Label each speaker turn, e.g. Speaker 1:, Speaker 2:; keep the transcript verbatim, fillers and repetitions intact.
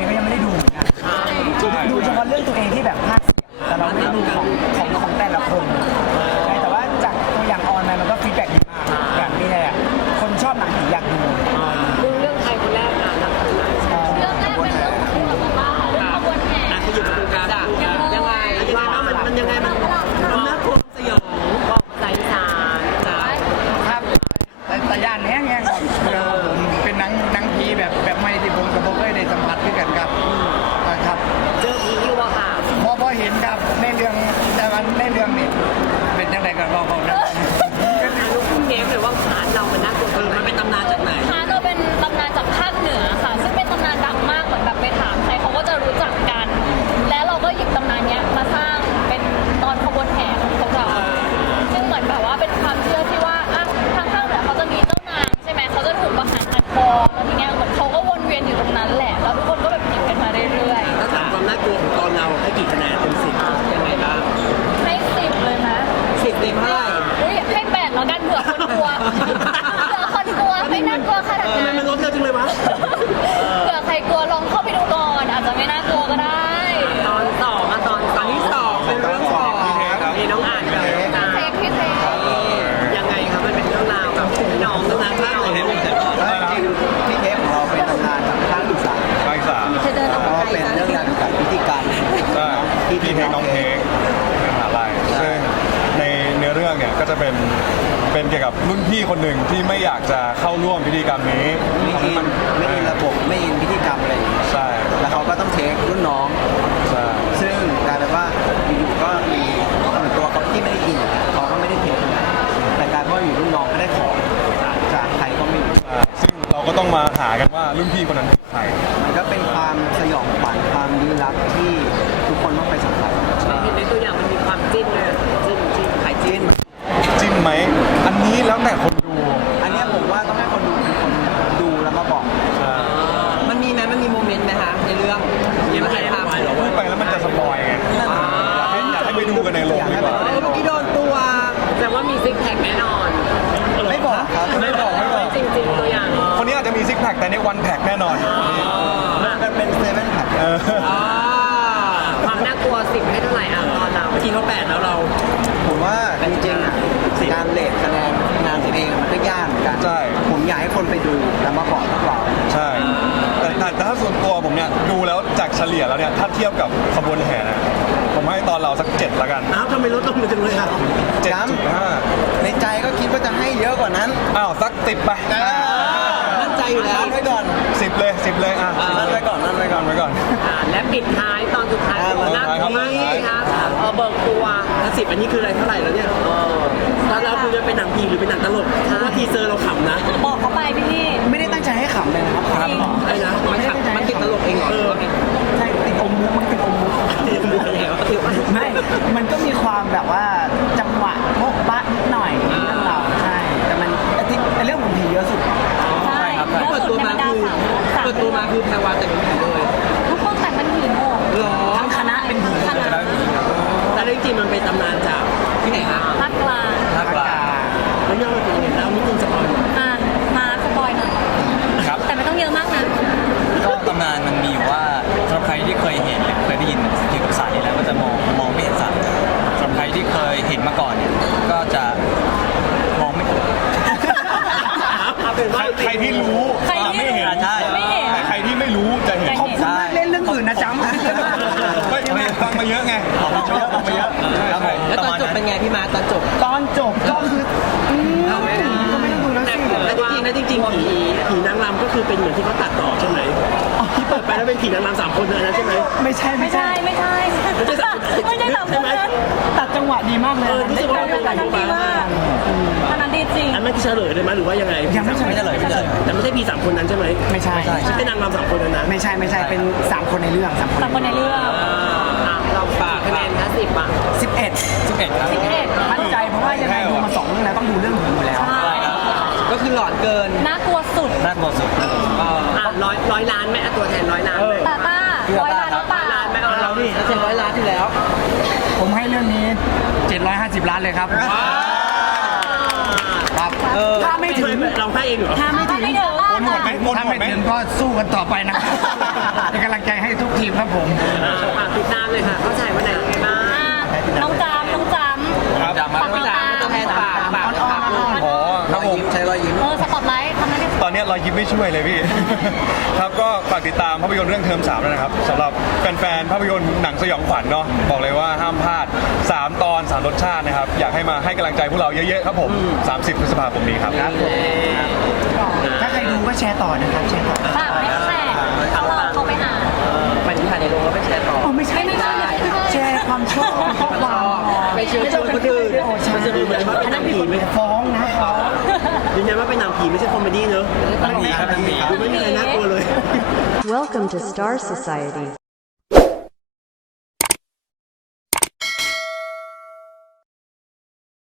Speaker 1: ก็ยังไม่ได้ดูเหมือนกันดูเฉพาะเรื่องตัวเองที่แบบภาคเสียงแต่เราไม่ได้ดูของของของแต่ละคนใช่แต่ว่าจากตัวอย่างออนไลน์มันก็ฟีดแบ็กดีมากแบบนี้เลยอ่ะคนชอบหนังผีอยากดู
Speaker 2: ดูเรื่องไทยคนแรกอ่ะหนังคนไหน
Speaker 3: เรื่องแรกเป็นเรื่องของคุณกับป้าเรื่องขบวนแห่
Speaker 2: อ่ะคืออยู่ตรงกลางยังไงยังไงบ้างมันมันยังไงมันมันน่ากลัวสยองบอกภาษาอีสานจ้า
Speaker 1: ครับแต่แต่ย่านแห้งแห้งครับเป็นหนังหนังผีแบบแบบไม่ที่ผมกับผมเคยได้สัมผัสด้วยกันครับครับ
Speaker 2: เจอผีอยู่อะค่ะ
Speaker 1: พอพอเห็นครับในเรื่องแต่มันในเรื่องนี้เป็นยังไงกันรอเขานะ
Speaker 2: ลูกคุณเนฟหรือว่าพาร์ทเรามันน่ากลัวมันเป็นตำนานจากไหน
Speaker 3: พาเราเป็นตำนานจากภาคเหนือค่ะซึ่งเป็นตำนานดังมากเหมือนแบบไปถามใครเขาก็จะรู้จักกัน และเราก็หยิบตำนานเนี้ยมาสร้างเป็นตอนขบวนแห่ของพวกเราซึ่งเหมือนแบบว่าเป็นความเชื่อที่ว่าอ่ะทางภาคเหนือเขาจะมีเจ้านางใช่ไหมเขาจะถูกประหารอัดคอแล้วทีเนี้ยเหมือนเขาก็วนเวียนอยู่ตรงนั้นแหละแล้วทุกคนก็แบบหยิบกันมาเรื่อยๆ
Speaker 2: ถ้าถามความน่ากลัวของตอนเราให้กี่คะแนนเต็มสิบยังไงบ้าง
Speaker 3: ให้สิบเลยนะ
Speaker 2: สิบเต็มเท่าไหร่
Speaker 3: อุ้ยให้แปดแล้วกันเผื่อคนกลัวเผื่อคนกลัวไม่น่ากลัวขนาด
Speaker 2: ทำไม
Speaker 3: นั้น
Speaker 2: มันลดเร็วจังเลยวะ
Speaker 3: เผื่อใครกลัวลองเข้าไปดูก่อนอาจจะไม่น่ากลัวก็ได้
Speaker 2: ตอนสองอะตอนตอนที่สองเป็นเรื่องของมีน้องอ่านกับน้องนา
Speaker 3: เทคพี่เทค
Speaker 2: ยังไงครับมันเป็นเรื่องราวแบบพี่น้องน้องนาบ้างเลย
Speaker 4: พี่เทปของเราเป็นตำนานทางภาคอีสาน
Speaker 5: ภาคอีสาน
Speaker 3: จะเดินออก
Speaker 4: ก็
Speaker 3: ไป
Speaker 4: เป็นเรื่องราวเกี่ยวกับพิธีการ
Speaker 5: ใช่พี่เทคน้องเทคเป็นมหาลัยซึ่งในเนื้อเรื่องเนี่ยก็จะเป็นเป็นเกี่ยวกับรุ่นพี่คนหนึ่งที่ไม่อยากจะเข้าร่วมพิธีกรรมนี้
Speaker 4: ไม่อินไม่อินระบบไม่อินพิธีกรรมอะไรอย่างเงี้ย
Speaker 5: ใช่
Speaker 4: แล้วเขาก็ต้องเทครุ่นน้อง
Speaker 5: ใช่
Speaker 4: ซึ่งกลายเป็นว่าอยู่ๆก็มีเหมือนตัวเขาที่ไม่ได้อินเขาก็ไม่ได้เทคแต่กลายเป็นว่าอยู่รุ่นน้องก็ได้ของจากใครก็ไม่รู้
Speaker 5: อ่าซึ่งเราก็ต้องมาหากันว่ารุ่นพี่คนนั้นคือใคร
Speaker 4: มันก็เป็นความสยองขวัญความลี้ลับที่ทุกคนต้องไปสัมผัส
Speaker 2: เห็นในตัวอย่างมันมีความจิ้นเลยจิ้นจิ้นขายจิ้น
Speaker 5: จิ้มไหมอันนี้แล้วแต่คนดู
Speaker 4: อันเนี้ยผมว่าต้องให้คนดูเป็นคนดูแล้วมาบอก
Speaker 5: ใช่
Speaker 2: มันมีไหมมันมีโมเมนต์ไหมคะในเรื่องมีมันถ่ายทำหรอ
Speaker 5: พูดไปแล้วมันจะสปอยไงอยากให้อยากให้ไปดูกันในโรงดีกว่า
Speaker 2: เมื่อกี้โดนตัวแต่ว่ามีซิกแพคแน่นอน
Speaker 4: ไม่บอกครับ
Speaker 5: ไม่บอกไม่บอก
Speaker 2: จริงๆตัวอย่าง
Speaker 5: คนนี้อาจจะมีซิกแพคแต่ในวันแพคแน่นอน
Speaker 4: มันเป็นเซเว่นแพ็ค
Speaker 5: เออ
Speaker 2: ความน่ากลัวสิบให้เท่าไหร่อ่ะตอนเราเมื่อกี้เขาแปดแล้วเรา
Speaker 4: ผมว่าจริงๆอ่ะการเลทคะแนนงานตัวเองมันก็ยากเหมือนกัน
Speaker 5: ใช่
Speaker 4: ผมอยากให้คนไปดูแล้วมาบอกพวกเรา
Speaker 5: ใช่แต่แต่แต่ถ้าส่วนตัวผมเนี่ยดูแล้วจากเฉลี่ยแล้วเนี่ยถ้าเทียบกับขบวนแห่นะผมให้ตอนเราสักเจ็ดละกัน
Speaker 2: อ้าวทำไมลดลงมาจังเลยอ่ะ
Speaker 5: เจ็ดจุดห้า
Speaker 4: ในใจก็คิดว่าจะให้เยอะกว่านั้น
Speaker 5: อ้าวสักติดไป
Speaker 2: มั่นใจอยู่แล้ว
Speaker 4: นั่นไว้ก่อน
Speaker 5: สิบเลยสิบเลยอ่ะ
Speaker 4: นั่นไว้ก่อนนั่นไว้ก่อน
Speaker 5: ไว้ก่อน
Speaker 2: อ่าและปิดท้ายตอนสุดท้าย
Speaker 4: อ่า
Speaker 2: ของน่ากลัวมากนี่ครับเออเบิกตัวแล้วสิบอันนี้คืออะไรเท่าไหร่แล้วเนี่ยเออตอนเราคือจะเป็นหนังผีหรือเป็นหนังตลกเพราะว่าทีเซอร์เราขำนะ
Speaker 3: บอกเขาไปพี่
Speaker 4: ไม่ได้ตั้งใจให้ขำเลยนะครับขำ
Speaker 2: อะไรนะมันขำมันติดตลกเองเหรอ
Speaker 4: ใช่ติดอมมุกมันติดอมมุก
Speaker 2: ติดตลกเองเหรอติดว่า
Speaker 1: ไม่ มันก็มีความแบบว่าจังหวะโบ๊ะบะนิดหน่อยในเรื่องเราใช่แต่มันแต่เรื่องของผีเยอะสุด
Speaker 3: ใช่เยอะ
Speaker 2: เปิด
Speaker 3: สุ
Speaker 2: ตั
Speaker 3: ด
Speaker 2: ว
Speaker 3: ในบ
Speaker 2: มาร
Speaker 3: รดา
Speaker 2: คือ
Speaker 3: สามสาม
Speaker 2: เปิดตัวมาคือแพรวาแต่งผีเลย
Speaker 3: ทุกคนแต่งเป็นผีหมด
Speaker 2: หรอ
Speaker 1: ทั้งคณะเป็นผี
Speaker 3: ขนาด
Speaker 2: แต่จริงๆมันเป็นตำนานจากที่ไหนฮะ
Speaker 3: ภาคกลาง
Speaker 1: ภาคกลาง
Speaker 2: แล้วเรื่องมันเป็นยังไงแล้วนิดนึงสปอยล์
Speaker 3: อ่ะมาสปอยหน่อย
Speaker 6: ครับ
Speaker 3: แต่ไม่ต้องเยอะมากนะ
Speaker 6: ก็ตำนานมันมีอยู่ว่าสำหรับใครที่เคยเห็นหรือเคยได้ยินเกี่ยวกับสัตว์นี่แล้วก็จะมองมองไม่เห็นสัตว์สำหรับใครที่เคยเห็นมาก่อนเนี่ยก็จะมองไม่
Speaker 2: เอาเป็นว่า
Speaker 5: ใครที่รู้
Speaker 3: ใครที่
Speaker 5: ไม่เห็น
Speaker 3: รู้
Speaker 6: ใช่
Speaker 3: ไม่เห็น
Speaker 5: แต่ใครที่ไม่รู้จะเห็น
Speaker 3: จะเห็น
Speaker 5: ใช่
Speaker 1: เล่นเรื่องอื่นนะจ๊ำ
Speaker 5: ไม่ฟังมาเยอะไงชอบฟังมาเยอะครับผม
Speaker 2: แล้วตอนจบเป็นไงพี่มาตอนจบ
Speaker 1: ตอนจบก็คืออืม
Speaker 2: เอาไม่ได้
Speaker 1: ก็ไม่ต้องดูแล้วสิ
Speaker 2: แล้วจริงๆแล้วจริงๆผีผีนางรำก็คือเป็นเหมือนที่เขาตัดต่อใช่ไหมที่เปิดไปแล้วเป็นผีนางรำสามคนเลยนะใช่ไหม
Speaker 1: ไม่ใช่
Speaker 3: ไม่
Speaker 1: ไม่
Speaker 3: ใช่
Speaker 1: ใช่
Speaker 3: ไม่ใช่ไม่ใช่ไม่ใช่สามคนนั้น
Speaker 1: ตัดจังหวะดีมากเลย
Speaker 2: เออรู้สึกว่ามันเป็น
Speaker 3: อันนั้นดีมากอันนั้นดีจริง
Speaker 2: อันไม่เฉลยเลยไหมหรือว่ายังไง
Speaker 1: ยังไม่ใช่
Speaker 6: ไม่เฉลยไม่เฉลย
Speaker 2: แต่ไม่ใช่ผีสามคนนั้นใช่ไหม
Speaker 1: ไม่ใช่
Speaker 2: ไม่เป็นนางรำสามคนนั้นนะ
Speaker 1: ไม่ใช่ไม่ใช่เป็นสามคนในเรื่องสามคน
Speaker 3: สามคนในเรื่อง
Speaker 2: เราฝากคะแนนห้าสิบอ่ะ
Speaker 1: สิบเอ็ด
Speaker 6: สิบเอ็ดครับ
Speaker 3: สิบเอ็ด
Speaker 1: มั่นใจเพราะว่ายังไงดูมาสองเรื่องแล้วต้องดูเรื่องผีอยู่แล้ว
Speaker 3: ใช่
Speaker 2: ก็คือหลอนเกิน
Speaker 3: น่ากลัวสุด
Speaker 6: น่ากลัวสุดน่ากลัวสุด
Speaker 2: อ่ะร้อยร้อยล้านไหมอ่ะตัวแทนร้อยล้านไหม
Speaker 3: ตาต้าร้อยล้านหรือเปล่า
Speaker 2: ล้านไหมเอาเราดิเราเจ็ดร้อยล้านที่แล้ว
Speaker 1: ผมให้เรื่องนี้เจ็ดร้อยห้าสิบล้านเลยครับครับถ้าไม่ถึง
Speaker 2: เราให้เองเหรอ
Speaker 3: ถ้าไม่ถึง
Speaker 1: ถ้าไม่ถึงก็สู้กันต่อไปนะครับเป็นกำลังใจให้จีบครับผม
Speaker 2: ฝากติดตามเลยค่ะ เข้าใจวันไหนยังไงบ้าง
Speaker 3: อ่ะน้องจามน้องจาม
Speaker 5: ครับ
Speaker 3: ฝากติดตาม
Speaker 2: ตัวแทนฝากฝากฝากเลย
Speaker 5: อ๋อครับผม
Speaker 4: ใช้รอยยิ้ม
Speaker 3: เออสปอตไลท์ทำหน้าที่
Speaker 5: ตอนนี้เรายิ้มไม่ช่วยเลยพี่ ครับก็ฝากติดตามภาพยนตร์เรื่องเทอมสามด้วยนะครับสำหรับแฟนๆภาพยนตร์หนังสยองขวัญเนาะบอกเลยว่าห้ามพลาดสามตอนสามรสชาตินะครับอยากให้มาให้กำลังใจพวกเราเยอะๆครับผมสามสิบพฤษภาคมนี้ครับ
Speaker 1: ถ้าใครดูก็แชร์ต่อนะครับแชร์ต่อ
Speaker 3: ฝากไม่แชร์เขาเราเขาไปหา
Speaker 2: ไปที่ถ่ายในโรงแล้วไปแชร์ต่อ
Speaker 1: อ๋อไม่ใช่ไม่ใช่แชร์ความชอบความ
Speaker 2: ไปเชิญชวนคนอื่น
Speaker 1: โอ้ใช่
Speaker 2: มันจะดูเหมือนว่าเป็นหนังผีไหม
Speaker 1: ฟ้องนะฟ้อง
Speaker 2: ยืนยันว่าเป็นหนังผีไม่ใช่คอมเมดี้เนอะ
Speaker 6: หนังผีครับหนังผี
Speaker 2: ดูไม่มีอะไรน่ากลัวเลย
Speaker 7: Welcome to Star Society.